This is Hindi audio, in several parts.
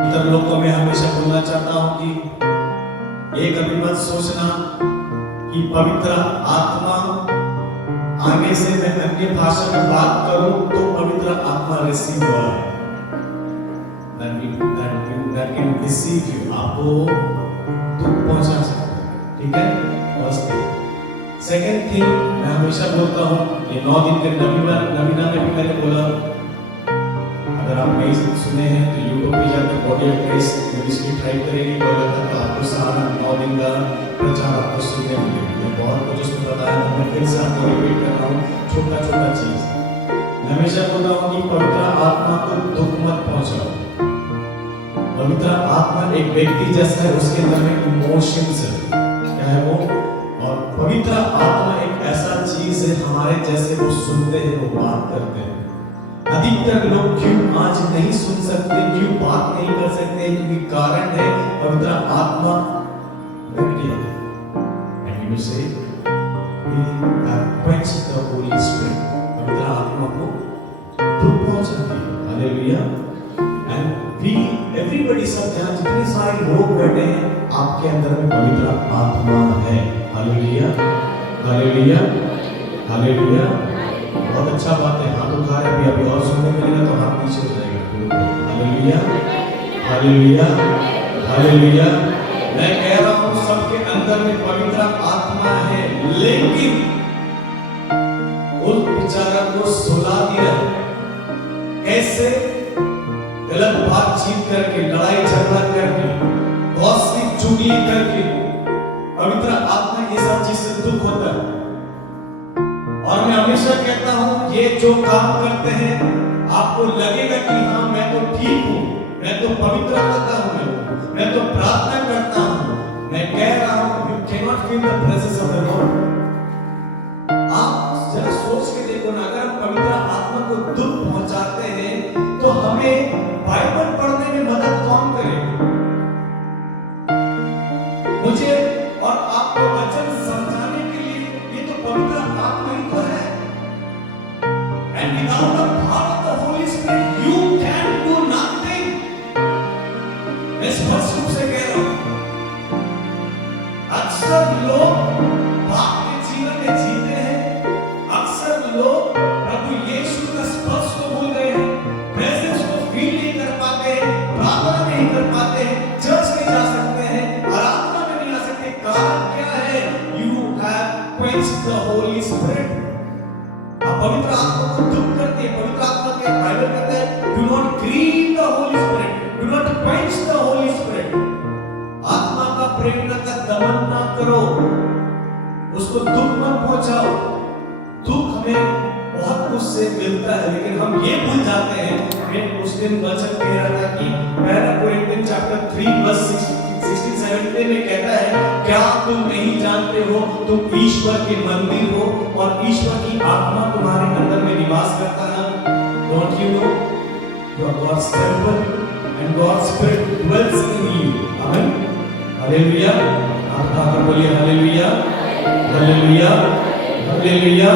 इतर लोग को मैं हमेशा बोलना चाहता हूं कि एक अभी मत सोचना कि पवित्र आत्मा आगे से मैं अन्य भाषा में बात करूं तो पवित्र आत्मा रिसीव हुआ है। that can deceive you, आपको दुख पहुंचा सकता है। ठीक है, फर्स्ट थिंग। सेकंड थिंग, मैं हमेशा बोलता हूं, ये 9 दिन के नवीना में भी मैंने बोला, अगर आप नहीं सुने हैं तो यूट्यूब पे जाकर body of grace ministry try करेंगे तो आपको सारा 9 दिन का प्रचार आपको सुनने मिलेगा। मैं बहुत कुछ उसमें बताया था, मैं फिर से आपको रिपीट कर रहा हूँ, छोटा छोटा चीज। मैं हमेशा बोलता हूँ कि पवित्र आत्मा को दुख मत पहुंचाओ। पवित्र आत्मा एक व्यक्ति जैसा है, उसके अंदर में इमोशंस है, क्या है वो? और पवित्र आत्मा एक ऐसा चीज है, हमारे जैसे वो सुनते हैं, वो बात करते हैं। अधिकतर लोग क्यों आज नहीं सुन सकते, क्यों बात नहीं कर सकते, क्योंकि कारण है पवित्र आत्मा बैठी है। And you say we have quenched the Holy Spirit, पवित्र आत्मा को दुख पहुंचाती है। हालेलुया। And we everybody, सब जहाँ जितने सारे लोग बैठे हैं, आपके अंदर में पवित्र आत्मा है। Hallelujah, hallelujah, hallelujah. बहुत अच्छा बात है, हाथ उठा रहे अभी और सुनने मिलेगा तो हाथ नीचे हो जाएगा। Hallelujah, hallelujah, hallelujah. मैं कह रहा हूँ सबके अंदर में पवित्र आत्मा है, लेकिन उस बेचारा को सुला दिया कैसे? गलत बातचीत करके, लड़ाई झगड़ा करके, गॉसिप चुगली करके। पवित्र आत्मा ये सब चीज से दुख होता है। और मैं हमेशा कहता हूं, ये जो काम करते हैं, आपको लगेगा कि हाँ मैं तो ठीक हूं, मैं तो पवित्रता हूं, मैं तो प्रार्थना करता हूं। मैं कह रहा हूं, you can not feel the presence of the Lord. आप जरा सोच के देखो ना, अगर हम पवित्र आत्मा को दुख पहुंचाते हैं तो हमें बाइबल पढ़ने में मदद कौन करेगा? मुझे और आपको वचन समझाने के लिए ये तो पवित्र आत्मा ही तो है। And without the power of the Holy Spirit, you can do nothing. मैं स्पष्ट रूप से कह रहा हूं, अक्सर लोग पाप के जीवन में जीते हैं, अक्सर लोग प्रभु यीशु का स्पर्श को भूल गए हैं, प्रेजेंस को फील नहीं कर पाते हैं, प्रार्थना नहीं कर पाते हैं, चर्च में जा सकते हैं, आराधना में नहीं आ सकते। कारण क्या है? You have quenched the Holy Spirit. पवित्र आत्मा को दुख करती है। पवित्र आत्मा के बाइबल कहता है, do not grieve the Holy Spirit, do not quench the Holy Spirit. आत्मा का प्रेरणा का दमन ना करो, उसको दुख मत पहुंचाओ। दुख हमें बहुत कुछ से मिलता है, लेकिन हम ये भूल जाते हैं। मैं उस दिन वचन कह रहा था कि पहला कोरिन्थियन चैप्टर 3 वर्स 16-17 में कहता है, क्या तुम नहीं जानते हो तुम ईश्वर के मंदिर हो और ईश्वर की आत्मा तुम्हारे अंदर में निवास करता है? Don't you know you are God's temple and God's Spirit dwells in you. Amen. Hallelujah. आप आकर बोलिए hallelujah, hallelujah, hallelujah,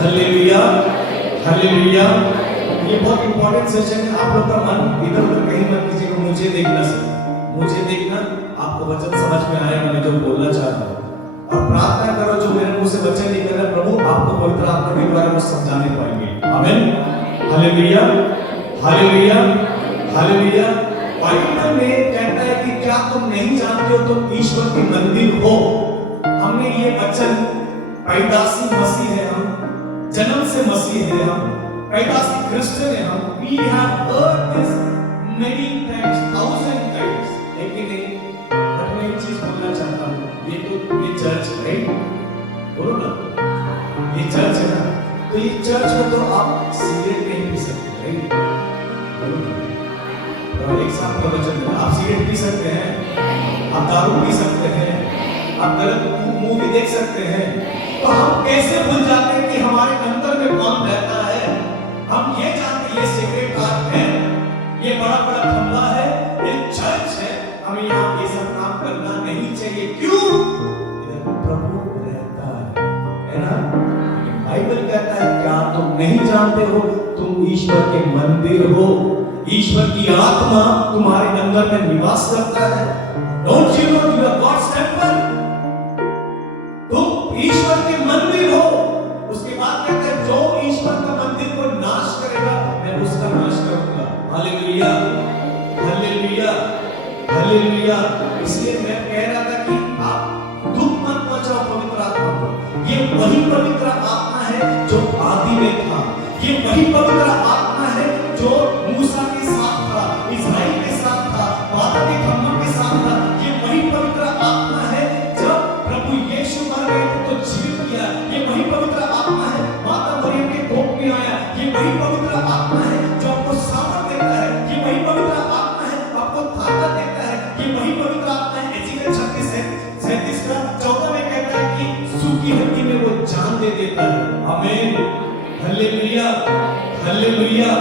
hallelujah, hallelujah. ये बहुत इंपॉर्टेंट सेशन है। आप लोग का मन इधर उधर कहीं मत कीजिएगा, मुझे देखना सर, मुझे देखना, आपको वचन समझ में आएगा मैं जो बोलना चाहता हूँ। और प्रार्थना करो, जो मेरे मुंह से वचन निकल रहा है, प्रभु आपको पवित्र आत्मा के द्वारा वो समझाने पाएंगे। आमीन, हालेलुया, हालेलुया, हालेलुया। बाइबल में कहता है कि क्या तुम नहीं जानते हो तुम ईश्वर के मंदिर हो? हमने ये वचन, पैदाशी मसीह है हम, जन्म से मसीह है हम, पैदाशी क्रिश्चियन है हम। We have heard this many times, 1000 times, लेकिन मैं एक चीज बोलना चाहता हूँ, ये चर्च है, राइट? बोलो ना, ये चर्च है ना, तो ये चर्च में तो आप सिगरेट नहीं पी सकते, राइट? बोलो ना, तो एक साथ प्रवचन में आप सिगरेट पी सकते हैं, आप दारू पी सकते हैं, आप गलत मूवी देख सकते हैं। तो हम कैसे भूल जाते हैं कि हमारे अंदर में कौन रहता है? हम ये जानते हैं ये सिगरेट कार है, ये बड़ा बड़ा खंभा है, ये चर्च है, हमें यहाँ ये सब काम करना नहीं चाहिए। क्यों? इधर प्रभु रहता है ना? बाइबल कहता है क्या तुम नहीं जानते हो तुम ईश्वर के मंदिर हो? ईश्वर की आत्मा तुम्हारे अंदर में निवास करता है। Don't you know you are God's temple? तुम ईश्वर के मंदिर हो। उसके बाद कहते हैं जो ईश्वर का मंदिर को नाश करेगा मैं उसका नाश करूंगा। Hallelujah, hallelujah, hallelujah. इसलिए मैं कह रहा था कि आप दुख मत पहुंचाओ पवित्र आत्मा को। ये वही पवित्र आत्मा है जो आदि में था। ये वही पवित्र आत्मा है जो मूसा के साथ था, इस्राएल के साथ था, बादल के खम्भों के साथ था। ये वही पवित्र आत्मा है जब प्रभु यीशु मर गए तो जीवित किया। ये वही पवित्र आत्मा है माता मरियम के कोख में आया। ये वही पवित्र आत्मा है जो आपको सामर्थ देता है। ये वही पवित्र आत्मा है आपको ताकत देता है। ये वही पवित्र आत्मा है। एजिकल 36:37 का 14 में कहता है कि सूखी हड्डी में वो जान दे देता है। आमीन, हालेलुया, हालेलुया,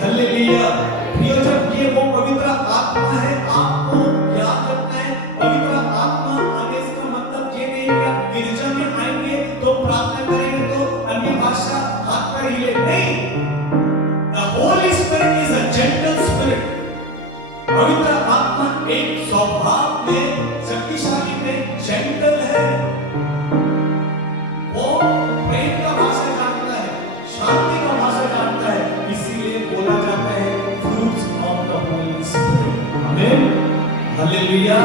हालेलुया। प्रिय, जब ये वो पवित्र आत्मा है आपको याद रखना है। पवित्र आत्मा आने का मतलब ये नहीं कि आप गिरजा में आएंगे तो प्रार्थना करेंगे तो अन्य भाषा हाथ पैर हिले, नहीं। The Holy Spirit is a gentle spirit. पवित्र आत्मा एक स्वभाव में शक्तिशाली में जेंटल है। वो प्रेम का भाषा जानता है, शांति का भाषा जानता है। इसीलिए बोला जाता है fruits of the Holy Spirit. आमीन, हालेलुया।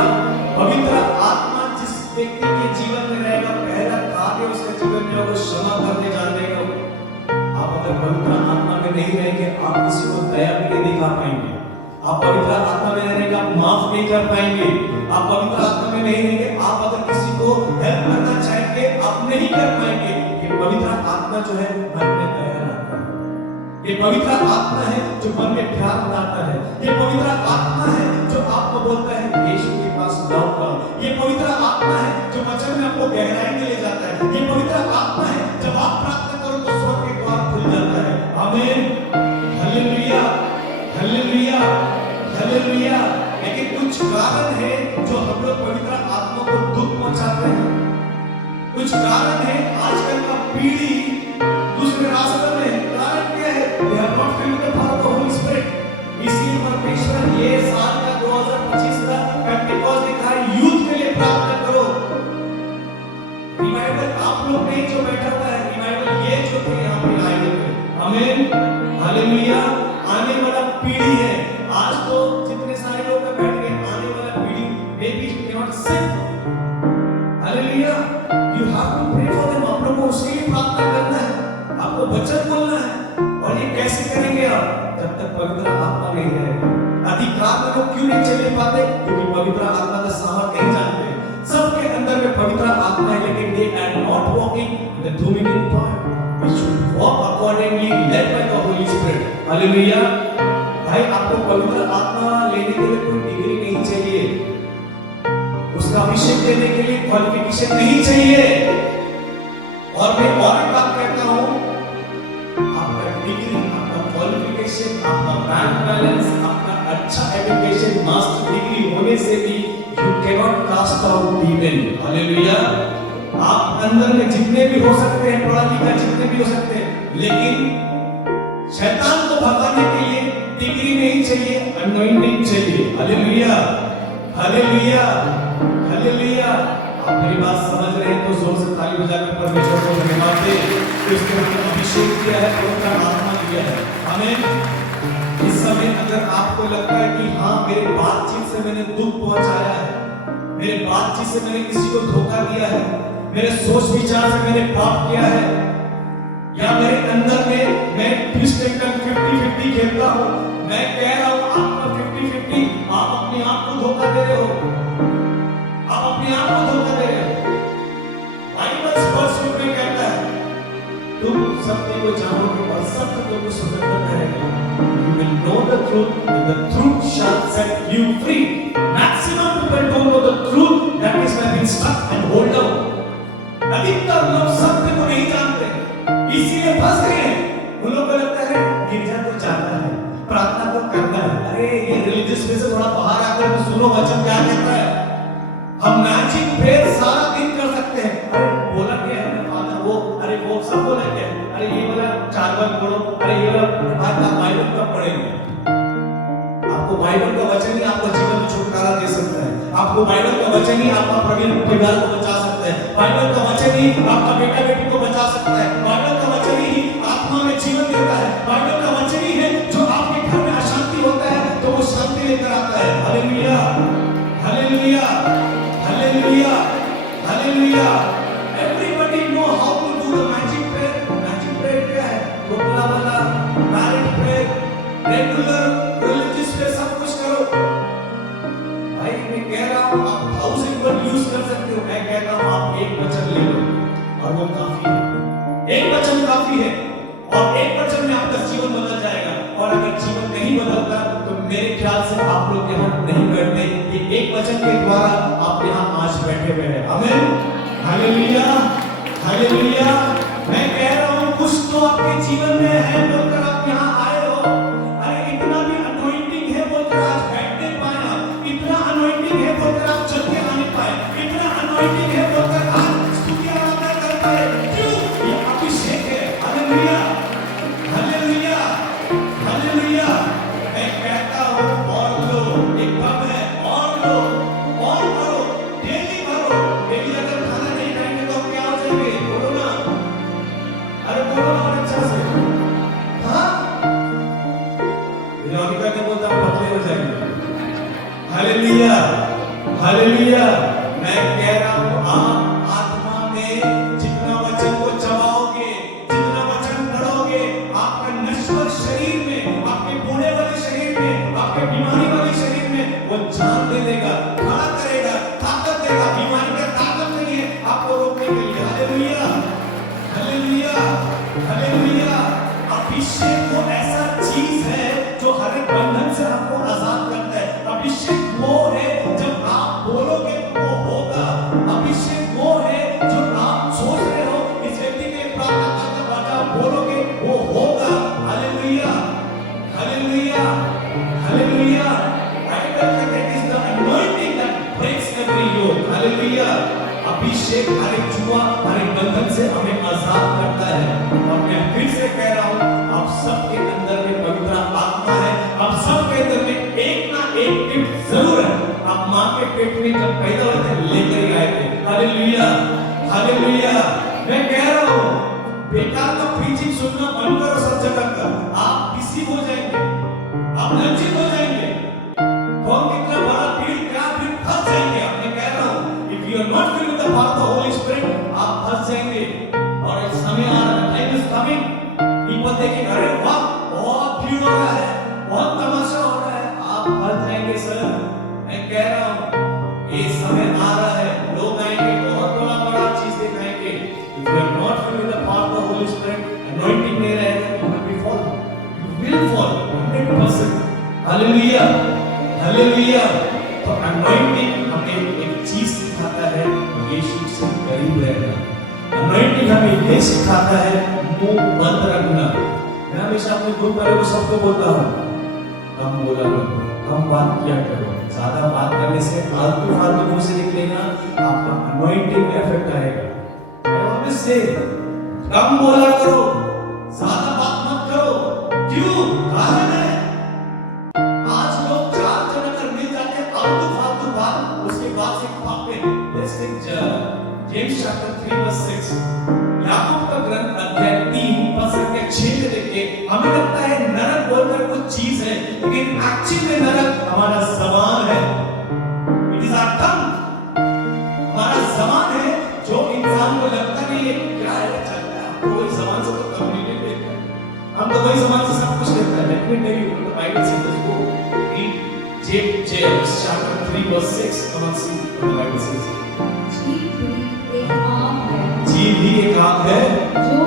पवित्र आत्मा जिस व्यक्ति के जीवन में रहेगा, पहला कार्य उसके जीवन में वो क्षमा करने जानेगा। आप अगर पवित्र आत्मा में नहीं रहेंगे आप किसी को दया भी नहीं दिखा पाएंगे। आप पवित्र आत्मा में रहेंगे आप माफ नहीं कर पाएंगे। आप पवित्र आत्मा में नहीं रहेंगे आप अगर किसी को हेल्प करना चाहेंगे आप नहीं कर पाएंगे। ये पवित्र आत्मा जो है मन में दया लाता है। ये पवित्र आत्मा है जो मन में प्यार लाता है। ये पवित्र आत्मा है जो आपको बोलता है यीशु के पास लौटो। ये पवित्र आत्मा है जो वचन में आपको गहराई में ले जाता है। ये पवित्र आत्मा है जब आप प्रार्थना करो तो स्वर्ग के द्वार खुल जाता है। आमीन, हालेलुया, हालेलुया, हालेलुया। लेकिन कुछ कारण है जो हम लोग पवित्र आत्मा को दुख पहुंचाते हैं। कुछ कारण है आजकल का पीढ़ी दूसरे रास्ते में। कारण क्या है? They are not filled with the power of the Holy Spirit. इसलिए परमेश्वर ये साल का 2025 का पेंटिकॉस्ट लिखा है यूथ के लिए प्रार्थना करो। रिवाइवल आप लोग नहीं जो बैठा हुआ है, रिवाइवल ये जो थे यहाँ पे आए थे। आमीन, हालेलुया। आने वाला पीढ़ी है। आज तो जितने सारे लोग बैठ गए, आने वाला पीढ़ी वे भी not sick. Hallelujah. You have to pray for them. आप लोगों को उसके लिए प्रार्थना करना है, आपको वचन बोलना है। और ये कैसे करेंगे आप? जब तक पवित्र आत्मा नहीं रहेगा। अधिकार में लोग क्यों नहीं चले पाते? क्योंकि पवित्र आत्मा का सामर्थ्य नहीं जानते। सबके अंदर में पवित्र आत्मा है लेकिन they are not walking in the dominion part. We should walk accordingly led by the Holy Spirit. Hallelujah. भाई आपको पवित्र आत्मा लेने के लिए कोई डिग्री नहीं चाहिए। उसका अभिषेक लेने के लिए क्वालिफिकेशन नहीं चाहिए। और मैं और एक बात कहता हूं, आपका डिग्री, आपका क्वालिफिकेशन, आपका बैंक बैलेंस, आपका अच्छा एजुकेशन, मास्टर डिग्री होने से भी you can not cast out demon. Hallelujah. आप अंदर में जितने भी हो सकते हैं, पढ़ा लिखा जितने भी हो सकते हैं, लेकिन शैतान को भगाने के लिए डिग्री नहीं चाहिए, अनॉइंटिंग चाहिए। Hallelujah, hallelujah, hallelujah. आप मेरी बात समझ रहे हैं तो जोर से ताली बजाकर परमेश्वर को धन्यवाद दें कि उसने हमें अभिषेक किया है, पवित्र आत्मा दिया है। आमीन। इस समय अगर आपको लगता है कि हाँ मेरे बातचीत से मैंने दुख पहुंचाया है, मेरे बातचीत से मैंने किसी को धोखा दिया है, मेरे सोच विचार से मैंने पाप किया है, या मेरे अंदर में मैं ट्विस्ट एंगल 50-50 खेलता हूं, मैं कह रहा हूं आपका 50-50, आप अपने आप को धोखा दे रहे हो। आप अपने आप को धोखा दे रहे हो। बाइबल स्पष्ट में कहता है तुम सत्य को जानोगे और सत्य तुमको स्वतंत्र करेगा। You will know the truth and the truth shall set you free. Maximum people don't know the truth, that is why they stuck and hold on. अधिकतर लोग सत्य को नहीं जानते, इसीलिए फंस गए हैं। उन लोगों को लगता है गिरजा तो जाना है, प्रार्थना तो करना है। अरे ये रिलीजियस में से थोड़ा बाहर आकर तो सुनो वचन क्या कहता है। हम मैजिक प्रेयर सारा दिन कर सकते हैं। अरे बोला क्या है फादर, वो अरे वो सब बोला क्या है, अरे ये वाला 4 बार पढ़ो, अरे ये वाला बाइबल कब पढ़ेंगे। आपको बाइबल का वचन ही आपका परिवार को बचा सकता है। बाइबल का वचन ही आपका बेटा बेटी को बचा सकता है। बाइबल का वचन ही आत्मा में जीवन देता है। बाइबल का वचन ही है जो आपके घर में अशांति होता है तो वो शांति लेकर आता है। Hallelujah, hallelujah, hallelujah, hallelujah. Everybody know how to do the magic prayer. Magic prayer क्या है? कोपला वाला, direct prayer, regular religious prayer सब कुछ करो। भाई मैं कह रहा हूँ आप 1000 वर्ड यूज कर सकते हो। मैं कहता हूँ आप एक वचन ले लो और वो काफी है। एक वचन काफी है और एक वचन में आपका जीवन बदल जाएगा। और अगर जीवन नहीं बदलता तो मेरे ख्याल से आप लोग यहाँ नहीं बैठते। ये एक वचन के द्वारा आप यहाँ आज बैठे हुए हैं। आमीन, हालेलुया, हालेलुया। मैं कह रहा हूँ कुछ तो आपके जीवन में है बोलकर आप यहाँ आए हो। अरे इतना भी अनॉइंटिंग है बोलकर आज बैठ नहीं पाए आप। इतना अनॉइंटिंग है बोलकर आप चल के आने पाए। इतना अनॉइंटिंग है बोलकर आज स्तुति आराधना कर पाए। क्यों? ये अभिषेक है। Hallelujah, hallelujah, hallelujah. मैं कहता हूँ और लो, एक कम है और लो और भरो, डेली भरो। डेली अगर खाना नहीं खाएंगे तो क्या हो जाएंगे? बोलो ना, अरे बोलो ना और अच्छा से। हाँ, विनोदिका ने बोलता पतले हो जाएंगे। Hallelujah, hallelujah. मैं कह रहा हूँ आप आत्मा में जितना वचन को चबाओगे, जितना वचन पढ़ोगे, आपका नश्वर शरीर में, आपके बूढ़े वाले शरीर में, आपके बीमारी वाले शरीर में वो जान दे देगा, खड़ा करेगा, ताकत देगा। बीमारी का ताकत नहीं है आपको रोकने के लिए। Hallelujah, hallelujah, hallelujah. अभिषेक वो ऐसा चीज है जो हर एक बंधन से आपको आजाद करता है। अभिषेक वो है जब आप बोलोगे तो वो होगा। अभिषेक वो है जो आप सोच रहे हो इस व्यक्ति के लिए प्रार्थना करते वक्त आप बोलोगे वो होगा। Hallelujah, hallelujah, hallelujah. बाइबल कहता है it is the anointing that breaks every yoke. Hallelujah. अभिषेक हर एक जुआ, हर एक बंधन से हमें आजाद करता है। और मैं फिर से कह रहा हूँ आप सबके अंदर में पवित्र आत्मा है। आप सबके अंदर में एक ना एक गिफ्ट जरूर है। आप माँ के पेट में जब पैदा हुए थे लेकर ही आए थे। Hallelujah, hallelujah. मैं कह रहा हूँ बेकार का प्रीचिंग सुनना बंद करो सब जगह का। आप किसी हो जाएंगे, आप लज्जित हो जाएंगे। कौन कितना बड़ा भीड़ क्या भीड़ फंस जाएंगे। आप मैं कह रहा हूँ if you are not filled with the power of the Holy Spirit आप फंस जाएंगे। और इस समय आ रहा है, टाइम इज कमिंग। people देखेंगे अरे वाह बहुत भीड़ हो रहा है, बहुत तमाशा हो रहा है, आप फंस जाएंगे सर। मैं कह रहा हूँ ये समय आ रहा है, लोग आएंगे बहुत बड़ा बड़ा चीज दिखाएंगे। if you are not filled with the power of the Holy Spirit, anointing नहीं रहेगा, you will be fall, you will fall 100%। Hallelujah, hallelujah. तो anointing हमें एक चीज सिखाता है, यीशु से करीब रहना। anointing हमें ये सिखाता है मुंह बंद रखना। मैं हमेशा अपने ग्रुप वाले को सबको बोलता हूँ कम बोला करो, कम बात किया करो। ज्यादा बात करने से फालतू फालतू मुंह से निकलेगा, आपका anointing इफेक्ट आएगा। मैं वापस से कम बोला करो, ज्यादा बात मत करो। क्यों? कारण है आज लोग चार जन अगर मिल जाते हैं फालतू फालतू बात, उसके बाद से पापे। Let's take James chapter 3 verse 6। याकूब का ग्रंथ अध्याय 3 पद 6 में देखिए, हमें लगता है नरक बोलकर कुछ चीज है, लेकिन एक्चुअली में नरक हमारा जबान है। It is our tongue. हमारा जबान है जो इंसान को लगता नहीं है क्या है चलता है। हमको वही जबान से तो कम्युनिकेट करते हैं, हम तो वही जबान से सब कुछ करते हैं। Let me tell you the Bible says let's go read James chapter 3 verse 6। Come on see the Bible says जीभ ही एक आंख है जो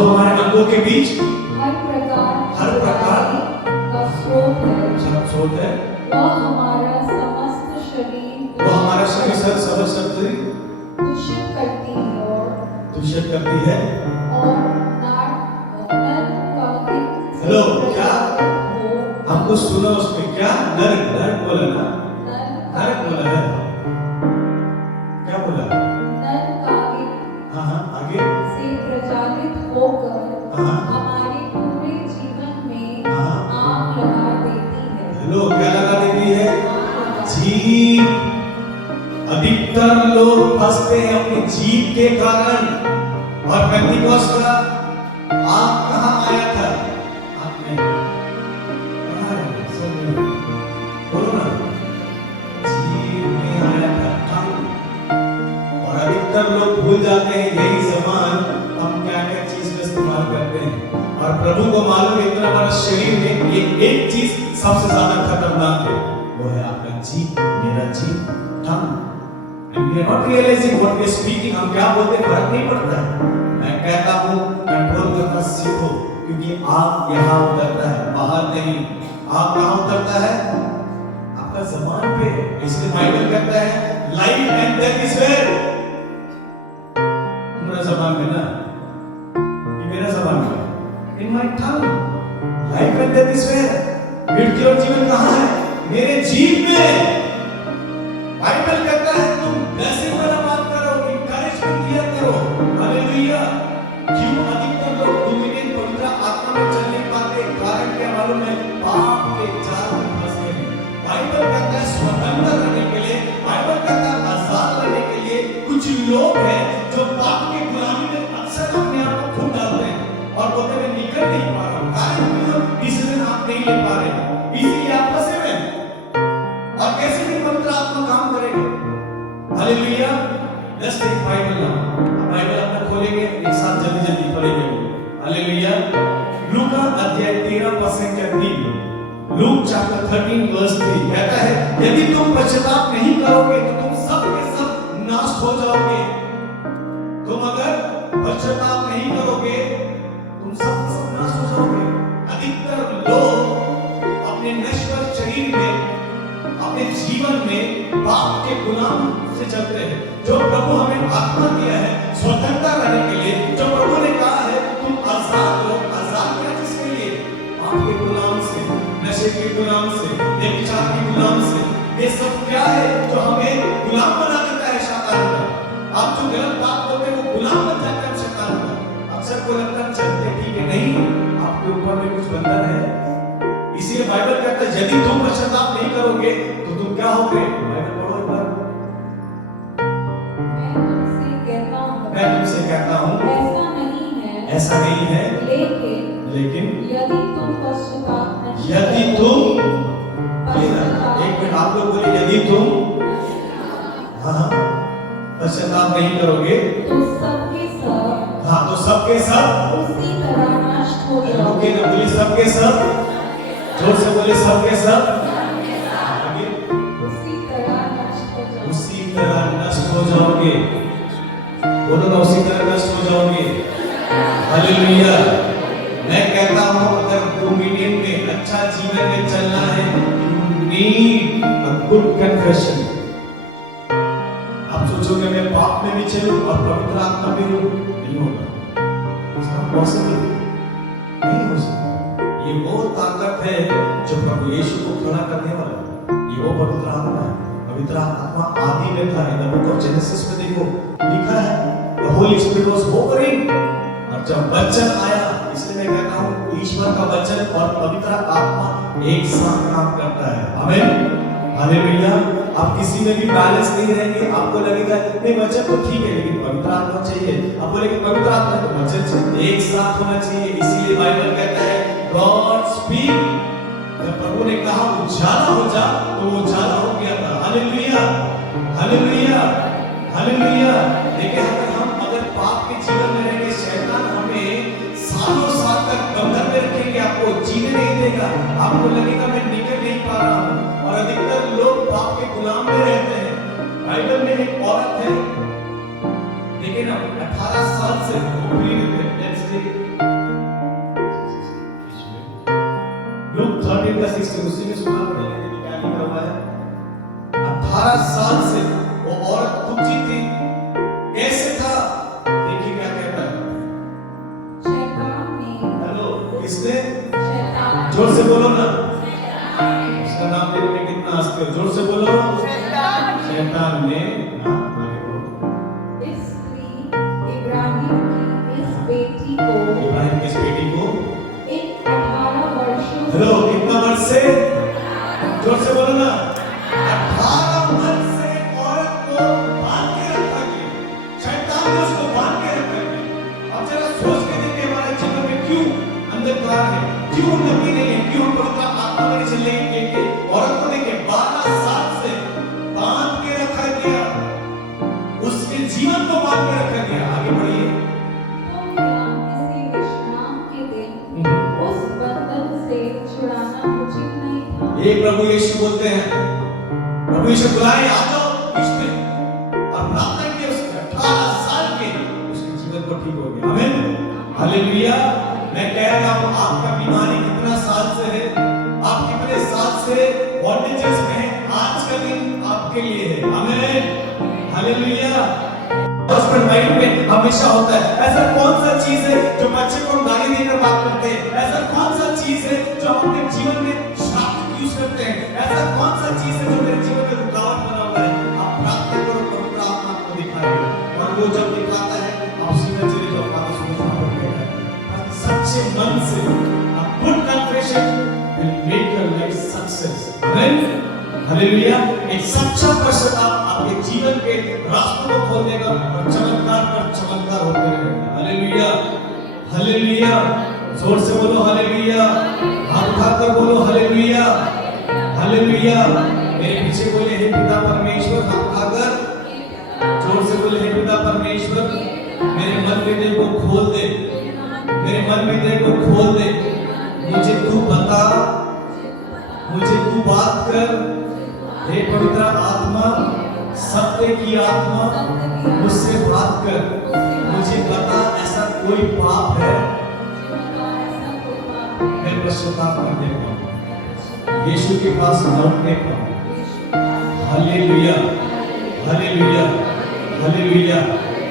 हमारे अंगों के बीच हर प्रकार का स्रोत है। वह हमारा समस्त शरीर दूषित करती है और हेलो क्या हमको सुना उसमें क्या नरक बोला ना, नरक बोला है क्या बोला? हाँ आगे से प्रज्वलित होकर हमारे पूरे जीवन में आग लगा देती है। हेलो क्या लगा देती अधिकतर लोग फंसते हैं अपनी जीत के कारण। और पेंटिकोस्ट का आप कहाँ आया था? आपने कहाँ है? बोलो ना, जीत में आया था। और अधिकतर लोग भूल जाते हैं यही जबान हम क्या क्या चीज में इस्तेमाल करते हैं। और प्रभु को मालूम है इतना बड़ा शरीर में ये एक चीज सबसे ज्यादा खतरनाक है, वो है आपका जीभ, मेरा जीभ, टंग। And we are not realizing what we are speaking, हम क्या बोलते हैं फर्क नहीं पड़ता है। मैं कहता हूँ कंट्रोल करना सीखो, क्योंकि आग यहाँ उतरता है, बाहर नहीं। आग कहाँ उतरता है? आपका ज़बान पे। इसलिए बाइबल कहता है life and death is where, तुम्हारा ज़बान में ना, ये मेरा ज़बान में, in my tongue. Life and death is where, मृत्यु और जीवन कहाँ है? मेरे जीभ में। बाइबल कहता है तुम वैसे वाला बात करो, इंकरेजमेंट दिया करो। हालेलुया। क्यों अधिकतर लोग डोमिनेट पवित्र आत्मा में चल नहीं पाते? कारण क्या मालूम है? पाप के जाल में फंस गए हैं। बाइबल कहता है स्वतंत्र रहने के लिए, बाइबल कहता है आजाद रहने के लिए। कुछ लोग हैं जो पाप के गुलामी में अक्सर अपने आप को खो डालते हैं और बोलते हैं निकल नहीं पा रहा हूं। कारण क्यों? डिसीजन आप नहीं ले पा रहे, इसलिए आप फंसे हुए हैं। और कैसे भी पवित्र आत्मा काम करेगा? Hallelujah. Let's take Bible now. Bible अपना खोलेंगे, एक साथ जल्दी जल्दी पढ़ेंगे। हालेलुया। लूका अध्याय 13 पद से 3। लूक चैप्टर 13 वर्स 3 कहता है यदि तुम पश्चाताप नहीं करोगे तो तुम सब के सब नाश हो जाओगे। तुम अगर पश्चाताप नहीं करोगे तुम सब के सब नाश हो जाओगे। अधिकतर लोग अपने नश्वर शरीर में, अपने जीवन में पाप के गुलाम से चलते हैं। जो प्रभु हमें आत्मा दिया है स्वतंत्रता रहने के लिए, जो प्रभु ने कहा है तुम आजाद हो। आजाद क्या किसके लिए? पाप के गुलाम से, नशे के गुलाम से, व्यभिचार के गुलाम से। ये सब क्या है जो हमें गुलाम बना देता है शैतान का। आप जो गलत बात बोलते हैं वो गुलाम बन जाता है शैतान का। अक्सर को लगता है चलते ठीक है, नहीं, आपके ऊपर में कुछ बंधन है। इसीलिए बाइबल कहता है यदि तुम पश्चाताप नहीं करोगे तो तुम क्या होगे? बाइबल पढ़ो एक बार। मैं तुमसे कहता हूँ ऐसा नहीं है, लेकिन यदि तुम, एक मिनट आप लोग बोले यदि तुम, हाँ पश्चाताप नहीं करोगे तो सबके सब, हाँ तो सबके सब उसी तरह नष्ट हो जाओगे। ना बोले सबके सब, जोर से बोले सबके सब, उसी तरह नष्ट हो जाओगे। बोलो ना उसी तरह नष्ट हो जाओगे। हालेलुया। मैं कहता हूँ अगर डोमिनियन में, अच्छा जीवन में चलना है, you need a good confession। आप सोचोगे मैं पाप में भी चलूं और पवित्र आत्मा में हूं, नहीं होगा। It's not possible। नहीं हो सकता। ये वो ताकत है जो प्रभु यीशु को खड़ा करने वाला है। ये वो पवित्र आत्मा है। पवित्र आत्मा आदि में था। इन बुक ऑफ जेनेसिस में देखो लिखा है The Holy Spirit was hovering। और जब वचन आया, इसलिए मैं कहता हूँ ईश्वर का वचन और पवित्र आत्मा एक साथ काम करता है। आमीन। हालेलुया। आप किसी में भी बैलेंस नहीं रहेंगे। आपको लगेगा नहीं वचन तो ठीक है लेकिन पवित्र आत्मा चाहिए, आप बोलेंगे पवित्र आत्मा तो वचन चाहिए, एक साथ होना चाहिए। इसीलिए बाइबल कहता है गॉड स्पीक। जब प्रभु ने कहा उजाला हो जा तो वो उजाला हो गया था। Hallelujah, hallelujah, hallelujah. देखिए अगर पाप के जीवन में रहेंगे, शैतान हमें सालों साल तक बंधन में रखेंगे, आपको जीने नहीं देगा। आपको लगेगा मैं निकल नहीं पा रहा हूँ। और अधिकतर लोग पाप के गुलाम में रहते हैं। बाइबल में एक औरत है, देखिए ना 18 साल से लूक 13:16 उसी में सुना पढ़ेंगे क्या लिखा हुआ है। 18 साल से वो औरत दुखी थी। कैसे था? देखिए क्या कहता है। हेलो, किसने? जोर से बोलो ना। उसका नाम लेने में कितना हंसते हो? जोर से बोलो। शैतान ने इब्राहिम की इस बेटी को 18 वर्षों हेलो कितना वर्ष से? जोर से बोलो ना। 18 वर्ष से औरत को ये प्रभु यीशु बोलते हैं, प्रभु यीशु बुलाए आ जाओ इसमें, और प्रार्थना की उसने 18 साल के उसके जीवन को ठीक हो गया। आमीन, हालेलुया। मैं कह रहा हूं आपका बीमारी कितना साल से है, आप कितने साल से बॉन्डेजेस में है, आज का दिन आपके लिए है। आमीन, हालेलुया। हस्बैंड वाइफ में हमेशा होता है, ऐसा कौन सा चीज है जो बच्चे को गाली देकर बात करते हैं, ऐसा कौन सा चीज है जो अपने जीवन में श्राप यूज करते हैं, ऐसा कौन सा चीज है जो मेरे जीवन में रुकावट बना हुआ है। आप प्रार्थना करो, पवित्र आत्मा आपको दिखाएगा, और वो जब दिखाता है आप सीधा चले जाओ, बात सुनना पड़ेगा। सच्चे मन से आप good confession will make your life success. आमीन, हालेलुया। एक सच्चा पश्चाताप आपके जीवन के रास्तों को खोल देगा और चमत्कार पर चमत्कार होते रहेंगे। Hallelujah, hallelujah. जोर से बोलो हालेलुया, हाथ उठाकर बोलो हालेलुया, हालेलुया। मेरे पीछे बोले हे पिता परमेश्वर, हाथ उठाकर जोर से बोले हे पिता परमेश्वर, मेरे मन के दिल को खोल दे, मेरे मन के दिल को खोल दे, मुझे तू बता, मुझे तू बात कर। हे पवित्र आत्मा, सत्य की आत्मा, मुझसे बात कर, मुझे बता ऐसा कोई पाप है मैं पश्चाताप करने पाऊं, यीशु के पास लौटने पाऊं। Hallelujah, hallelujah, hallelujah.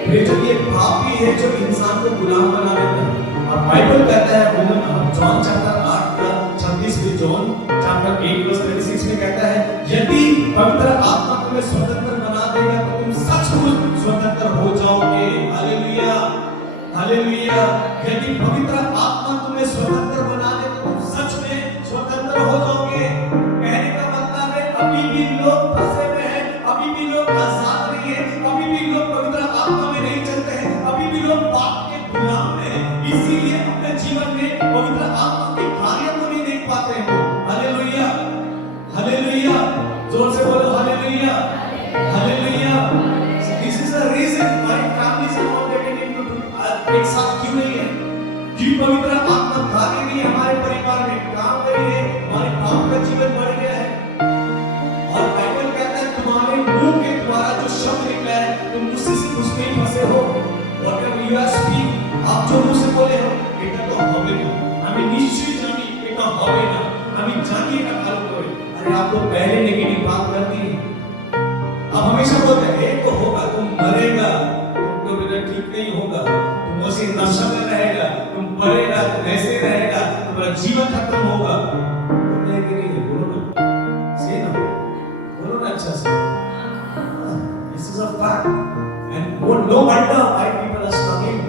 फिर जब ये पाप ही है जो इंसान को गुलाम बना देता है, और बाइबल कहता है जॉन चैप्टर 8 का 26 जॉन चैप्टर 8 वर्स 36 में कहता है, यदि पवित्र आत्मा तुम्हें स्वतंत्र बना देगा तो तुम सचमुच स्वतंत्र हो जाओगे। Hallelujah, hallelujah. यदि पवित्र आत्मा तुम्हें स्वतंत्र बना दे तो तुम सच में स्वतंत्र हो जाओगे। कहने का मतलब है अभी भी लोग फंसे हुए हैं, अभी भी लोग आजाद नहीं है, अभी भी लोग पवित्र आत्मा में नहीं चलते हैं, अभी भी लोग पाप के गुलाम हैं, इसीलिए अपने जीवन में पवित्र आत्मा के कार्य को नहीं देख पाते हैं। Hallelujah, hallelujah. जोर से बोलो hallelujah, hallelujah. This is the reason why families are not getting into एक साथ क्यों नहीं है, क्यों पवित्र आत्मा कार्य नहीं हमारे परिवार में काम कर रही है, हमारे पाप का जीवन बढ़ गया है। और बाइबल कहता है तुम्हारे मुंह के द्वारा जो शब्द निकला है तुम उसमें ही फंसे हो। व्हाटएवर यू आर स्पीक, आप जो मुंह से बोले हो এটা তো হবে না, আমি নিশ্চয়ই জানি এটা হবে না, আমি জানি এটা ভালো করে। अरे आप तो पहले नेगेटिव बात करती है, आप हमेशा बोलते हैं ये तो होगा, तुम मरेगा, तुमको बेटा ठीक नहीं होगा, तुम उसी नशा में रहेगा, तुम पड़ेगा, तुम ऐसे रहेगा, तुम्हारा जीवन खत्म होगा। बोलते हैं कि नहीं, बोलो ना, से ना बोलो ना अच्छा से। This is a fact, and no wonder why people are struggling,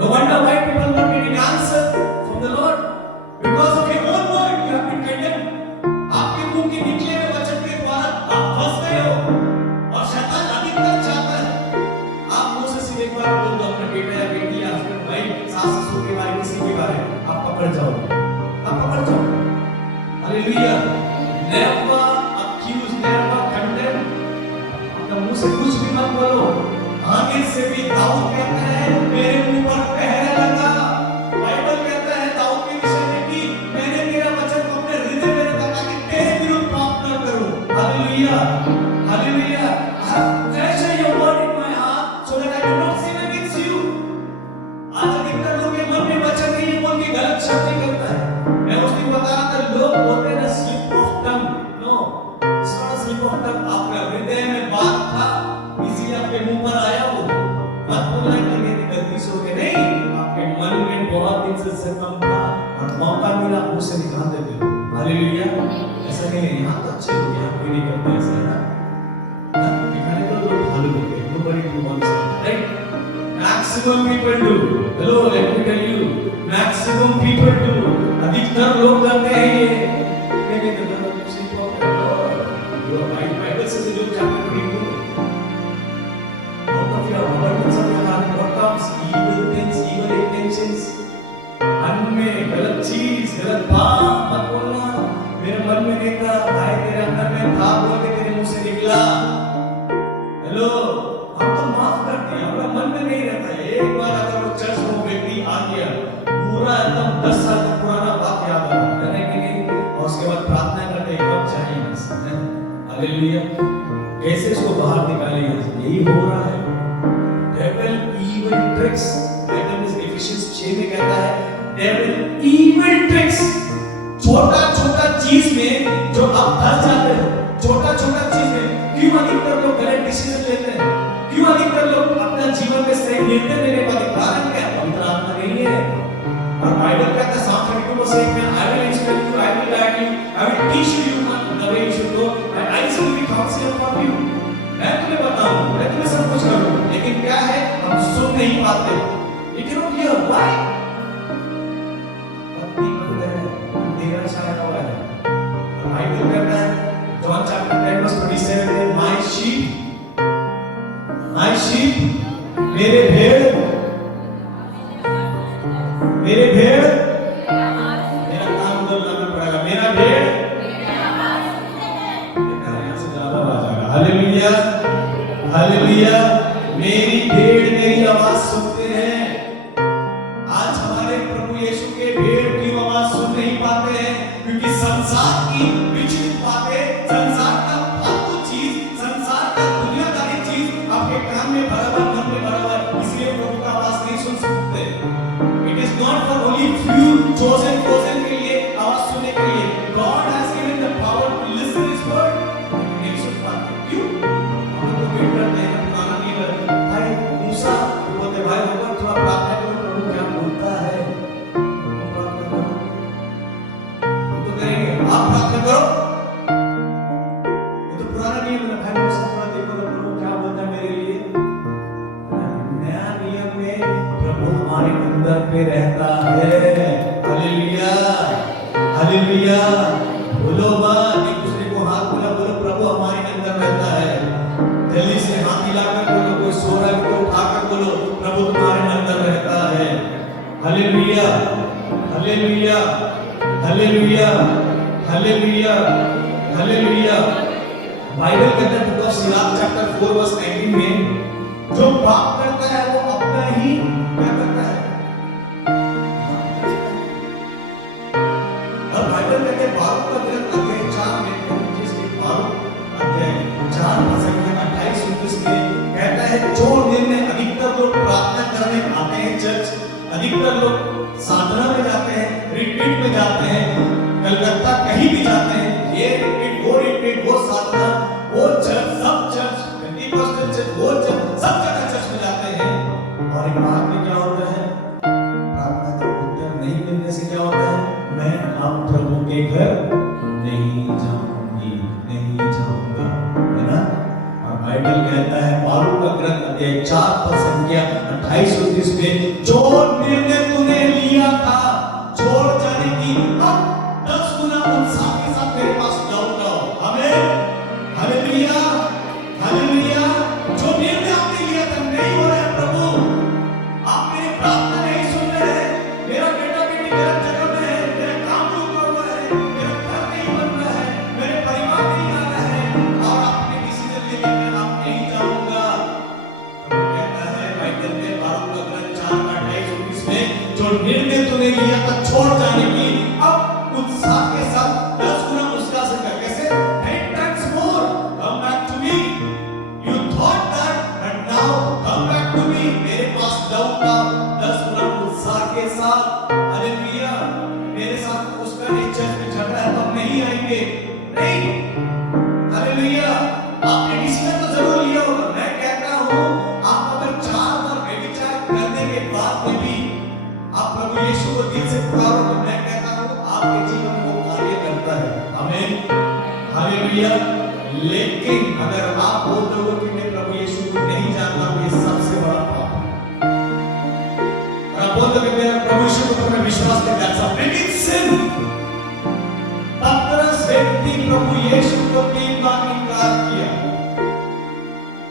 no wonder why people are not getting answer from the Lord, because of your own word you have been condemned। आपके मुंह के निकले हुए वचन के द्वारा आप फंस गए हो, और शैतान अधिकतर चाहता है आप मुंह से सीधे एक बार बोल दो अपने बेटे या बेटी या हस्बैंड वाइफ सास ससुर के बारे में, किसी के बारे में आप पकड़ जाओगे, आप पकड़ जाओगे। Hallelujah. Never accuse, never condemn, अपने मुंह से कुछ भी मत बोलो। आगे से भी दाऊद कहता है मेरे मुंह पर पहरा लगा। बाइबल कहता है दाऊद के विषय में कि मैंने तेरा वचन को अपने हृदय में रखा ताकि तेरे विरुद्ध पाप न करूं। Hallelujah, hallelujah. treasure your word in my heart so that I do not sin against you। आज अधिकतर लोग के मन में वचन नहीं है, बोल के गलत शब्द करता है। मैं उस दिन बता रहा था, लोग बोलते हैं ना slip of tongue, no, it's not a slip of tongue। आपका हृदय में बात था, इसी आपके मुंह पर आया वो, मत बोलना कि मेरी गलती से हो गया, नहीं, आपके मन में बहुत दिन से जख्म था और मौका मिला मुंह से निकाल देते हो। हालेलुया। ऐसा नहीं है, यहाँ तो अच्छे लोग, यहाँ कोई नहीं करते ऐसा, है ना, दिखाने को लोग भालू होते हैं, nobody do wants it, right? Maximum people do। Hello, let me tell you, maximum people do। अधिकतर लोग करते हैं ये। नहीं तो slip of tongue, your Bible says in Luke chapter 22, out of your abundance of your heart what comes evil things, evil intentions। मन में गलत चीज, गलत बात मत बोलना। मेरे मन में नहीं था, भाई तेरे अंदर में था, बोल के तेरे मुंह से निकला। हेलो, हम तो माफ करते हैं, हमारा मन में नहीं रहता है। एक बार अगर वो चर्च में व्यक्ति आ गया, पूरा एकदम 10 साल पुराना बात याद आ रहा है हालेलुया। कैसे इसको बाहर निकालेंगे? यही हो रहा है। डेविल इविल ट्रिक्स, एफिशियंस 6 में कहता है डेविल इविल ट्रिक्स। छोटा छोटा चीज में जो आप फंस जाते हो, छोटा छोटा चीज में क्यों अधिकतर लोग गलत डिसीजन लेते हैं? क्यों अधिकतर लोग अपना जीवन में सही निर्णय लेने वाले कारण क्या है? पवित्र आत्मा नहीं है। और बाइबल कहता है साम 32:1 में I will instruct you, I will guide you, I will teach you the way you should go, and I will be counsellor for you. मैं तुम्हें बताऊं, मैं तुम्हें सब कुछ करूं, लेकिन क्या है हम सुन नहीं पाते। You cannot hear. Why? पत्नी बंद है, अंधेरा छाया हुआ है। बाइबल कहता है जॉन चैप्टर 10:27 में my sheep मेरे भेड़ मेरा काम बोलना पड़ेगा, मेरा भेड़ यहाँ से ज्यादा आवाज आ रहा। Hallelujah hallelujah. मेरी भेड़ मेरी आवाज सुनते हैं। आज हमारे प्रभु यीशु के भेड़ की आवाज सुन नहीं पाते हैं, क्योंकि संसार की विचलित बातें, संसार का फालतू चीज, संसार का दुनियादारी चीज आपके कान में भरा हुआ, मन में भरा हुआ, इसलिए प्रभु का आवाज नहीं सुन सकते। It is not for only few chosen के लिए आवाज सुनने के लिए। God has given the power to listen his word. नहीं सुन पाते क्यों? हम तो वेट करते हैं पुराना नियम। भाई मूसा बोलते भाई होगा थोड़ा प्रार्थना करो, प्रभु क्या बोलता है, प्रार्थना करो। तो करेंगे आप प्रार्थना करो, ये तो पुराना नियम है। भाई मूसा थोड़ा देखो तो प्रभु क्या बोलता है मेरे लिए। नया नियम में प्रभु हमारे अंदर पे रहता है। Hallelujah hallelujah. बोलो मत, एक दूसरे को हाथ मिला, बोलो प्रभु हमारे अंदर रहता है। जल्दी से हाथ हिलाकर बोलो, कोई सो रहा है तो उठाकर बोलो प्रभु तुम्हारे अंदर रहता है। Hallelujah hallelujah hallelujah hallelujah hallelujah. Bible कहता है बुक ऑफ सिराक चैप्टर 4:19 में जो पाप करता है वो अपना ही क्या करता है? और बाइबल कहते हैं बारूक का ग्रंथ अध्याय 4 में, जिसके बारूक अध्याय 4 वचन 28-29 में कहता है जो निर्णय अधिकतर लोग प्रार्थना करने आते हैं चर्च, अधिकतर लोग साधना में जाते हैं, रिट्रीट में जाते हैं, कलकत्ता कहीं भी जाते हैं, ये रिट्रीट वो साधना वो चर्च, सब चर्च, पेंटिकॉस्टल चर्च, वो चर्च, सब जगह चर्च में जाते हैं। और एक बात में क्या होता है? प्रार्थना का उत्तर नहीं मिलने से क्या होता है? मैं अब प्रभु के घर नहीं जाऊंगी, नहीं जाऊंगा, है ना? और बाइबल कहता है बारूक का ग्रंथ अध्याय 4 पद संख्या 28-29 में जो निर्णय तूने लिया था छोड़ जाने की, अब 10 गुना उत्साह के साथ मेरे पास लौट आओ। आमीन हालेलुया हालेलुया। जो निर्णय आपने लिया था नहीं हो रहा है प्रभु, आप मेरी प्रार्थना नहीं सुन रहे हैं, मेरा बेटा बेटी गलत जगह में है, मेरा काम रुका हुआ है, मेरा घर नहीं बन रहा है, मेरे परिवार नहीं आ रहा है, और आपने डिसीजन ले लिया मैं आप नहीं जाऊंगा। कहता है बाइबल में बारूक का ग्रंथ 4:28-29 में जो निर्णय तूने लिया था छोड़ जाने की, अब उत्साह के साथ 10 गुना उत्साह से कर। कैसे? 10 times more come back to me. You thought that and now come back to me. मेरे पास लौट आओ 10 गुना उत्साह के साथ। हालेलुया। मेरे साथ उसका एक चर्च में झगड़ा है तो हम नहीं आएंगे, नहीं। हालेलुया। आपने डिसीजन तो जरूर लिया होगा। मैं कहता हूँ आप अगर 4 बार व्यभिचार करने के बाद में भी आप प्रभु यीशु को दिल से पुकारो तो मैं कहता हूँ आपके जीवन में वो कार्य करता है। आमीन हालेलुया। लेकिन अगर आप बोल दोगे कि मैं प्रभु यीशु को नहीं जानता हूँ, ये सबसे बड़ा पाप है। और आप बोल दोगे मेरा प्रभु यीशु को मैं विश्वास नहीं करता, बिग सिन। पतरस व्यक्ति प्रभु यीशु को 3 बार इनकार किया,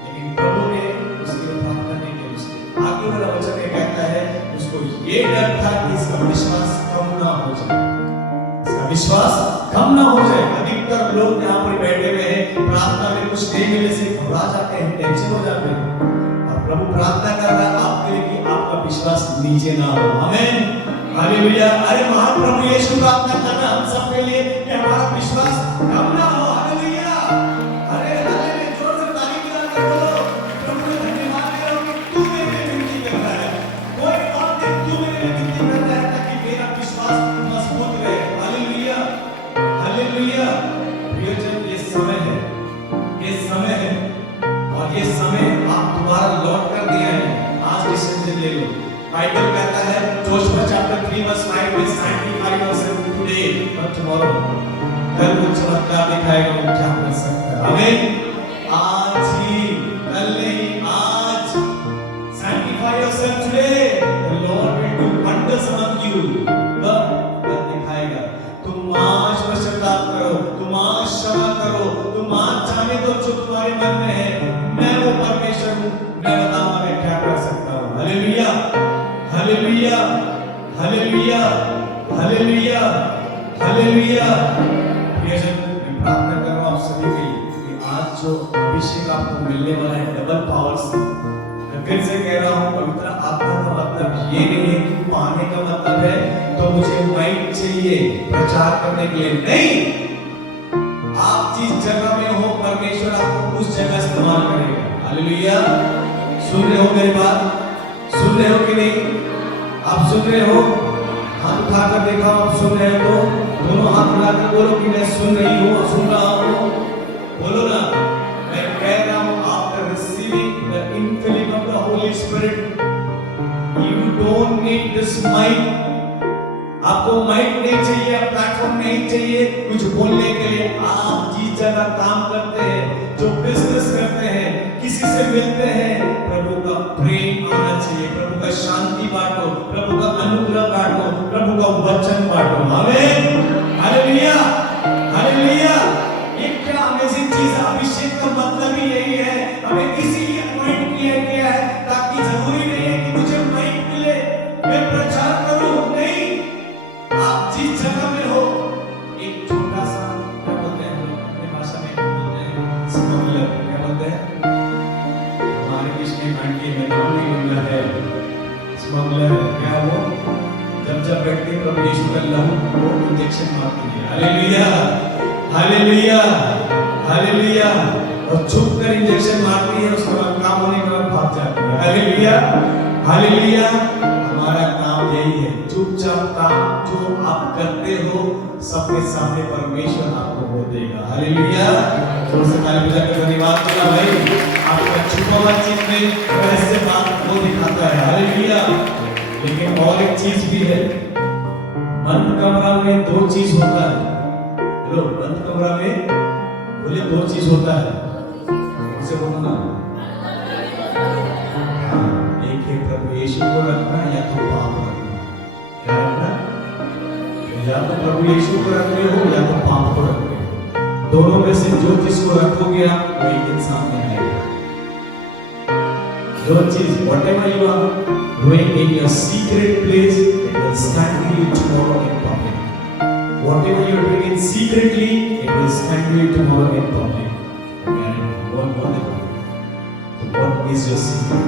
लेकिन प्रभु ने उसके प्रार्थना नहीं की। उसके आगे वाला वचन में कहता है उसको ये डर था कि इसका विश्वास कम ना हो जाए, इसका विश्वास कम ना हो जाए। अधिकतर लोग यहाँ पर बैठे हुए हैं, प्रार्थना में कुछ नहीं मिलने से घबरा जाते हैं, टेंशन हो जाते हैं, और प्रभु प्रार्थना कर रहा है आपके लिए कि आपका विश्वास नीचे ना हो। आमीन हालेलुया। अरे महाप्रभु यीशु प्रार्थना करना हम सब के लिए कि हमारा विश्वास कम ना हो। Hallelujah hallelujah. प्रियजन, ये समय है, ये समय है, और ये समय आप दोबारा लौट कर दिया है। आज डिसीजन ले लो। बाइबल कहता है जोशुआ चैप्टर 3 वर्स 5 में sanctify yourself today और tomorrow। कल वो चमत्कार दिखाएगा वो क्या कर सकता है। आमीन। आज ही, कल नहीं, आज sanctify yourself today, the Lord will do wonders among you। कल दिखाएगा। तुम आज पश्चाताप करो, तुम आज क्षमा करो, तुम आज जाने दो जो तुम्हारे मन में है। मैं वो परमेश्वर हूँ, मैं बताऊंगा मैं क्या कर सकता हूँ। Hallelujah, hallelujah, hallelujah, hallelujah, hallelujah. प्रियजन, मैं प्रार्थना कर रहा हूँ आप सभी के लिए कि आज जो अभिषेक आपको मिलने वाला है डबल पावर से, मैं फिर से कह रहा हूँ, पवित्र आत्मा का मतलब ये नहीं है कि पाने का मतलब है तो मुझे माइक चाहिए प्रचार करने के लिए, नहीं। आप जिस जगह में हो परमेश्वर आपको उस जगह इस्तेमाल करेगा। हालेलुया। सुन रहे हो मेरी बात? सुन रहे हो कि नहीं? आप सुन रहे हो? हाथ उठाकर देखा आप सुन रहे हो तो दोनों हाथ उठाकर बोलो कि मैं सुन रही हूँ, सुन रहा हूँ। बोलो ना। मैं कह रहा हूँ after receiving the infilling of the Holy Spirit, you don't need this mic। आपको माइक नहीं चाहिए, प्लेटफॉर्म नहीं चाहिए कुछ बोलने के लिए। आप जिस जगह काम करते हैं, जो बिजनेस करते हैं, किसी से मिलते हैं, प्रभु का प्रेम आना चाहिए, प्रभु का शांति बांटो, प्रभु का अनुग्रह बांटो, प्रभु का वचन बांटो। आमीन। Hallelujah, hallelujah. ये क्या अमेजिंग चीज है। अभिषेक का मतलब ही यही है, हमें इसीलिए अपॉइंट किया गया है ताकि जरूरी नहीं है कि मुझे माइक मिले मैं प्रचार करूं, नहीं। आप जिस जगह में हो, एक छोटा सा क्या बोलते हैं लोग अपने भाषा में बोलते हैं स्मगलर, क्या बोलते हैं? हमारे कृष्ण कांटी में नाम नहीं लूंगा है स्मगलर। क्या वो जब व्यक्ति प्रभु यीशु का लहू को इंजेक्शन मारते हैं। Hallelujah, hallelujah, hallelujah. और छुप कर इंजेक्शन मारती है, उसके बाद काम होने के बाद भाग जाती है। Hallelujah, hallelujah. हमारा काम यही है, चुपचाप काम जो आप करते हो सबके सामने परमेश्वर आपको वो देगा। हालेलुया। जोर से ताली बजाकर धन्यवाद करना भाई। आपका छुपा हुआ चीज में रहस्य बात वो दिखाता है। हालेलुया। लेकिन और एक चीज भी है, बंद कमरा में दो चीज होता है। हेलो, बंद कमरा में बोले दो चीज होता है, उसे बोलो ना। एक है प्रभु यीशु को रखना या तो पाप रखना। क्या रखना? या तो प्रभु यीशु को रख रहे हो या तो पाप को रख रहे हो। दोनों में से जो चीज को रखोगे आप वो एक दिन सामने आएगा। जो चीज whatever you are doing in your secret place, it will stand you tomorrow in public. Whatever you are doing in secretly, it will stand you tomorrow in public. What is your secret?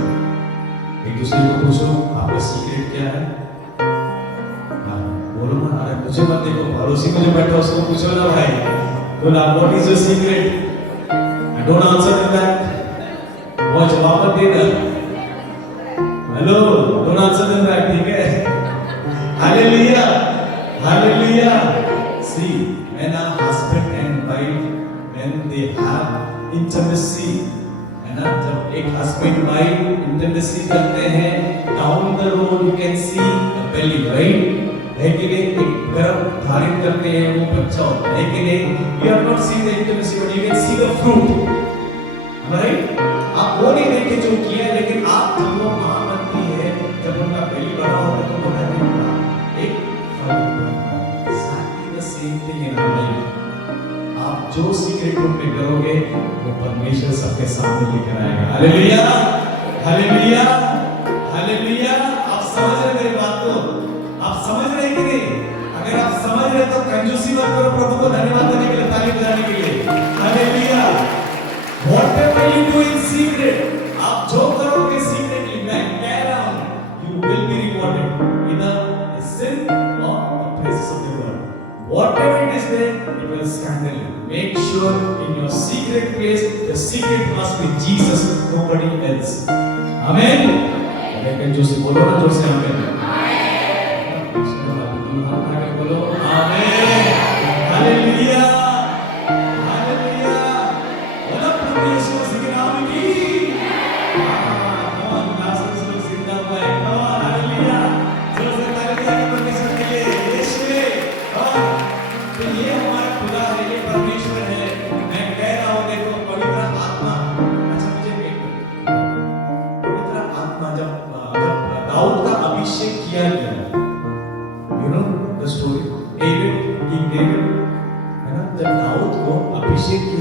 एक दूसरे को पूछो आपका सीक्रेट क्या है? बोलो ना। अरे मुझे मत देखो, पड़ोसी में जो बैठा उसको पूछो ना भाई। बोला what is your secret? I don't answer that. वो जवाब मत देना। हेलो, don't answer that, ठीक है? Hallelujah, hallelujah. See, when a husband and wife, when they have intimacy, है ना, जब एक husband wife intimacy करते हैं, down the road you can see the belly, right? है कि नहीं? एक गर्भ धारण करते हैं, वो बच्चा होता है कि नहीं? You have not seen the intimacy, but you can see the fruit, right? आप वो नहीं देखे जो किया है, लेकिन आप जब वो माँ बनती है, जब उनका बेली बड़ा होता है तो वो एक फल बनता है। Exactly the same thing in our life. आप जो सीक्रेट रूम में करोगे वो परमेश्वर सबके सामने लेकर आएगा। Hallelujah, hallelujah, hallelujah. आप समझ रहे मेरी बात को? आप समझ रहे कि नहीं? अगर आप समझ रहे तो कंजूसी मत करो, प्रभु को धन्यवाद देने के लिए, ताली बजाने के लिए। Hallelujah. Whatever you do in secret, आप जो करोगे secretly, मैं कह रहा हूँ, you will be rewarded in the sin of the praises of the Lord. Whatever it is there, it will scandal you. Make sure in your secret place, the secret must be Jesus, nobody else. Amen. लेकिन जो से बोलो ना, जोर से आमेन। बोलो आमेन। हालेलुया।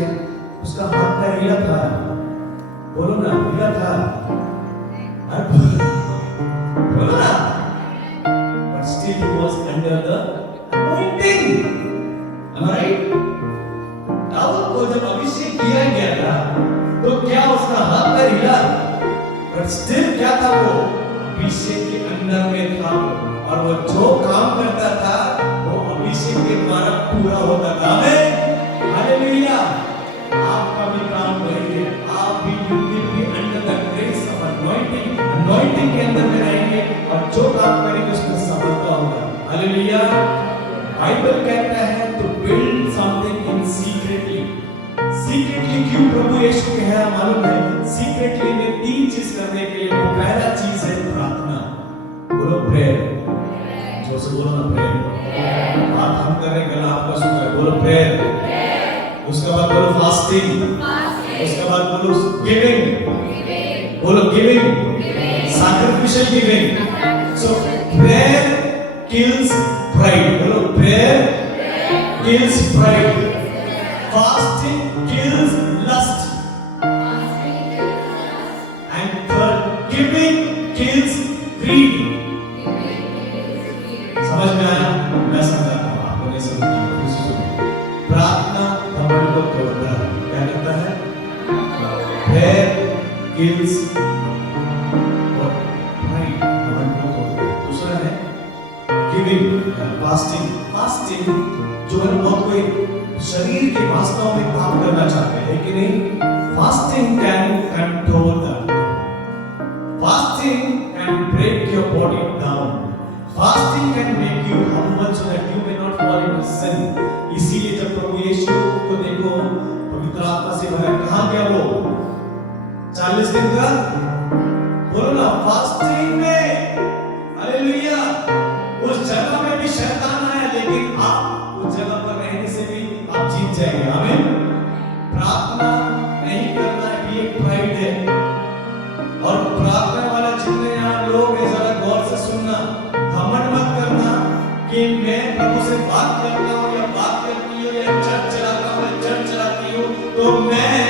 किया, उसका हाथ पैर हिला था, बोलो ना हिला था, बोलो ना, but still he was under the anointing, am I right? Dawood को जब अभिषेक किया गया था तो क्या उसका हाथ पैर हिला, but still क्या था, वो अभिषेक के अंदर में था और वो जो काम करता था वो अभिषेक के द्वारा पूरा होता था। आमीन, हालेलुया। आपका भी काम वही है, आप भी you will be under the grace of anointing, anointing के अंदर में रहेंगे और जो काम करेंगे उसमें सफलता होगा। हालेलुया। बाइबल कहता है to build something in secretly, secretly क्यों प्रभु यीशु कहा मालूम है? सीक्रेटली में 3 चीज करने के लिए, पहला चीज है प्रार्थना, बोलो प्रेयर, जो से बोलो ना प्रेयर, बात हम कर रहे गला आपका सुन रहा है, बोलो प्रेयर, उसके बाद बोलो फास्टिंग, उसके बाद बोलो गिविंग, बोलो गिविंग, सैक्रिफिशियल गिविंग। सो प्रेयर किल्स प्राइड, बोलो prayer kills pride, fasting kills lust, and third, giving kills greed. समझ में आया? मैं समझाता हूँ, आपको नहीं समझ में आया, फिर से सुनिए। प्रार्थना घमंड को तोड़ता है, क्या करता है? Prayer kills what? Pride, घमंड को तोड़ता है। दूसरा है giving, fasting, fasting जो है बहुत कोई शरीर के वास्तव में काम करना चाहते हैं कि नहीं? Fasting can control that, fasting can break your body down, fasting can make you humble so that you may not fall into sin. इसीलिए जब प्रभु यीशु को देखो पवित्र आत्मा से भरा, कहां गया वो 40 दिन का, बोलो ना फास्टिंग में, हालेलुया। उस जगह में भी शैतान आया, लेकिन आप उस जगह पर रहने से भी आप जीत जाएंगे। आमीन। प्रार्थना नहीं करना भी एक प्राइड है, और प्रार्थना वाला जितने यहाँ लोग हैं जरा गौर से सुनना, घमंड मत करना कि मैं प्रभु से बात करता हूँ या बात करती हूँ या चर्च चलाता हूँ या चर्च चलाती हूँ तो मैं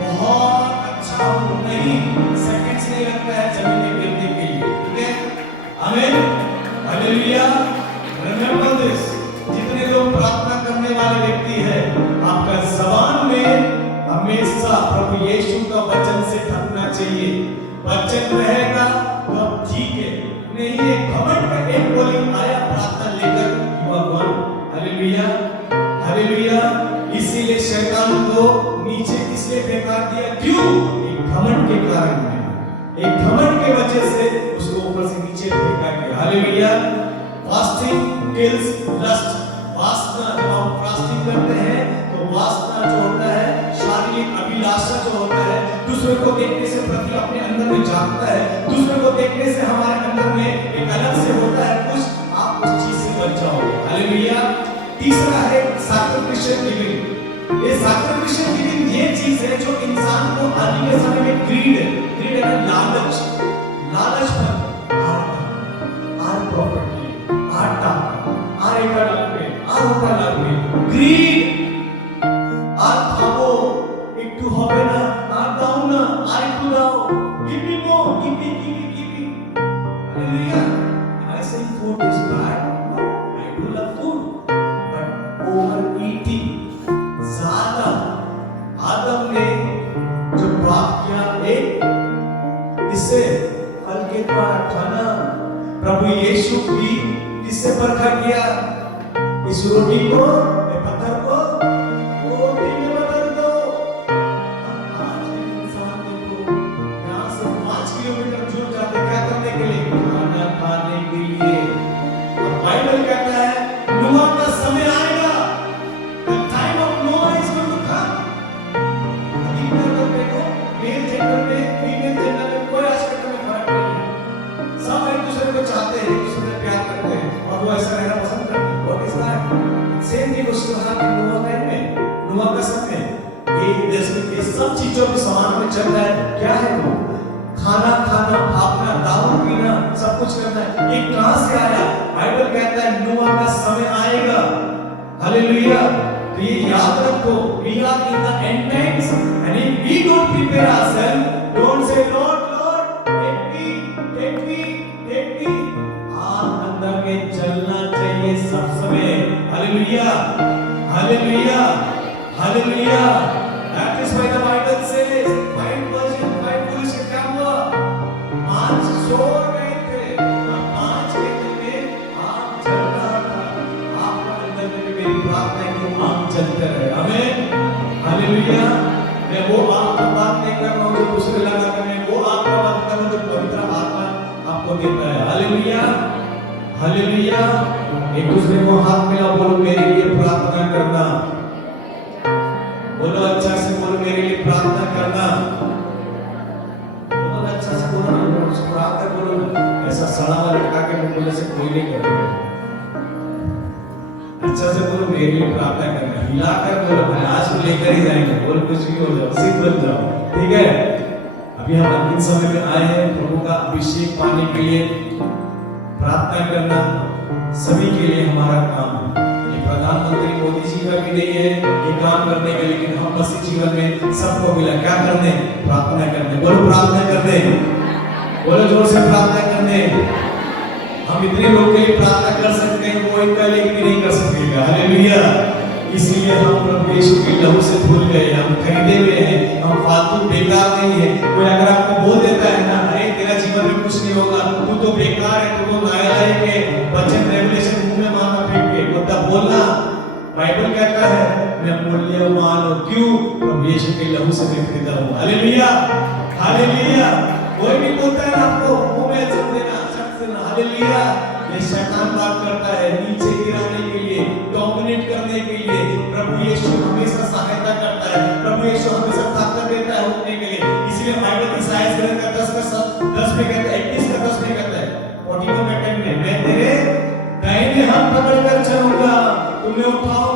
बहुत अच्छा हूँ, नहीं, सेकंड्स नहीं लगता है जमीन में गिरने के लिए, ठीक है? आमीन, हालेलुया। रिमेंबर दिस, जितने लोग प्रार्थना करने वाले व्यक्ति है, आपका ज़बान में हमेशा प्रभु यीशु का वचन से थकना चाहिए। वचन रहेगा तो अब ठीक है, नहीं एक घमंड का एक बोली आया प्रार्थना लेकर, you are one, hallelujah, hallelujah. इसीलिए शैतान को नीचे इसलिए फेंका दिया, क्यों? एक घमंड के कारण में, एक घमंड के वजह से उसको ऊपर से नीचे फेंका गया। हालेलुया। फास्टिंग किल्स लस्ट, वासना, जब हम फास्टिंग करते हैं तो वासना जो होता है, शारीरिक अभिलाषा जो होता है, दूसरे को देखने से प्रति अपने अंदर में जागता है, दूसरे को देखने से हमारे अंदर में एक अलग से होता है कुछ, आप उस चीज से बच जाओगे। हालेलुया। तीसरा है सैक्रिफिशियल गिविंग। ये सैक्रिफिशियल गिविंग ये चीज है जो इंसान को आज के समय में ग्रीड है लालच, लालच पर आर प्रॉपर्टी, आर टाका, आर एका लागবে, आर ওটা লাগবে, গ্রিড, আর খাবো একটু হবে না, আর দাও না, আর একটু দাও, give me more, give me, give me, give me. Hallelujah. I say food is bad. No, I do love food, but overeating, ज़्यादा, आदम ने जो पाप किया, एक इससे फल के द्वारा खाना, प्रभु यीशु भी इससे परखा किया, इस रोटी को, पत्थर को रोटी में बदल दो। आज के इंसान देखो, यहाँ से 5 किलोमीटर दूर जाते क्या करने के लिए? खाना खाने के लिए। और बाइबल कहता है नूह का समय आएगा, the time of Noah is going to come। अभी अगर देखो मेल जेंडर में, फीमेल जेंडर में कोई आस्पेक्ट में फर्क नहीं है, सब एक दूसरे को चाहते हैं, एक दूसरे से प्यार करते हैं और वो ऐसा रहना पसंद करते हैं। What is that? Same thing was to happen in Noah time में, नूह का समय ये सब चीजों के समान में चल रहा है। क्या है वो? खाना खाना, भागना, दारू पीना, सब कुछ करना है। ये कहां से आया? बाइबल कहता है नूह का समय आएगा। हालेलुया। तो ये याद रखो, we are in the end times and if we don't prepare ourselves, don't say Lord, Lord, take me. आप अंदर में चलना चाहिए सब समय। Hallelujah, hallelujah, hallelujah. That is why the Bible says, five virgins, five foolish, क्या हुआ? 5 सो गए थे और 5 के दिन में आग जल रहा था। आपका अंदर में भी मेरी प्रार्थना है कि आग जलते रहे। आमीन, हालेलुया। मैं वो आग का बात नहीं कर रहा हूँ जो दूसरे लगाते हैं, वो आग का बात कर रहा हूँ जो पवित्र आत्मा आपको देता है। Hallelujah, hallelujah. एक दूसरे को हाथ मिला, बोलो मेरे लिए प्रार्थना करना। बोलो अच्छा से बोलो, मेरे लिए प्रार्थना करना। बोलो अच्छा से बोलो ना, मुस्कुराकर बोलो ना। ऐसा सड़ा हुआ लटका के मुंह बोले से कोई नहीं करेगा। अच्छा से बोलो मेरे लिए प्रार्थना करना। हिलाकर बोलो, मैं आज को लेकर ही जाएंगे। बोलो कुछ भी हो जाओ, सिद्ध बन जाओ, ठीक है। अभी हम अंतिम समय में आए हैं प्रभु का अभिषेक पाने के लिए। प्रार्थना करना सभी के लिए हमारा काम है। ये प्रधानमंत्री मोदी जी का भी नहीं है ये काम करने का, लेकिन हम मसीह जीवन में सबको मिला क्या करने? प्रार्थना करने। बोलो प्रार्थना करने, बोलो जोर से प्रार्थना करने। हम इतने लोग के लिए प्रार्थना कर सकते हैं, वो इनका लेकिन नहीं कर सकेगा। हालेलुया। इसलिए हम प्रभु यीशु के लहू से धुल गए, हम खरीदे हुए हैं, हम फालतू बेकार नहीं है। कोई अगर आपको बोल देता है ना, अरे तेरा जीवन में कुछ नहीं होगा, तू तो बेकार है, तू तो नालायक है, वचन रेवलेशन मुंह में मारना फेंक के बोलता बोलना। बाइबल कहता है मैं मूल्यवान हूं, क्यों? प्रभु यीशु के लहू से मैं खरीदा हूं। Hallelujah, hallelujah. कोई भी बोलता है ना आपको मुंह में सब देना, शख्स देना। हालेलुया। ये शैतान बात करता है नीचे गिराने के लिए, डोमिनेट करने के लिए। प्रभु यीशु हमेशा सहायता करता है, प्रभु यीशु हमेशा ताकत देता है उठने के लिए। इसलिए बाइबल ईसाया 10 में कहता है, 21 का 10 में कहता है, 42 में कहता है, मैं तेरे दाहिने हाथ पकड़कर चलूंगा, तुम्हें उठाऊंगा